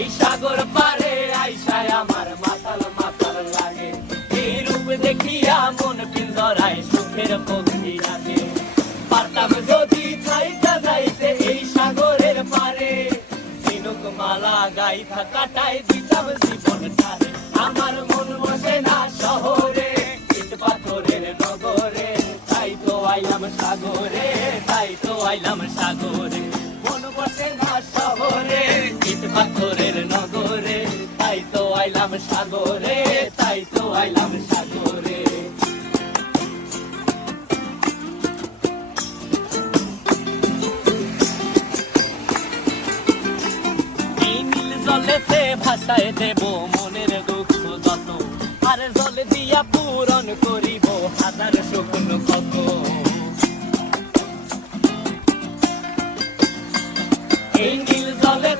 এই সাগর পারে আইসায় আমার মাতাল মাতাল লাগে। এই রূপ দেখিয়া মন পিঞ্জরায় সুখের পক্ষী রাখে। পারতাম যদি এই সাগরের পারে। ঝিনুক মালা, গাইথা কাটাই দিতাম জীবন আমার মন না শহরে, ইট পাথরের নগরে। তাই আইলাম সাগরে, তাই তো আইলাম সাগরে। মন বসে আইলাম সাগরে, তাই তো আইলাম সাগরে। জলেতে ভাসায় দেব মনের দুঃখ যত, আর জলে দিয়া পূরণ করিব হাজার শুকন কত। এই নীল জলেতে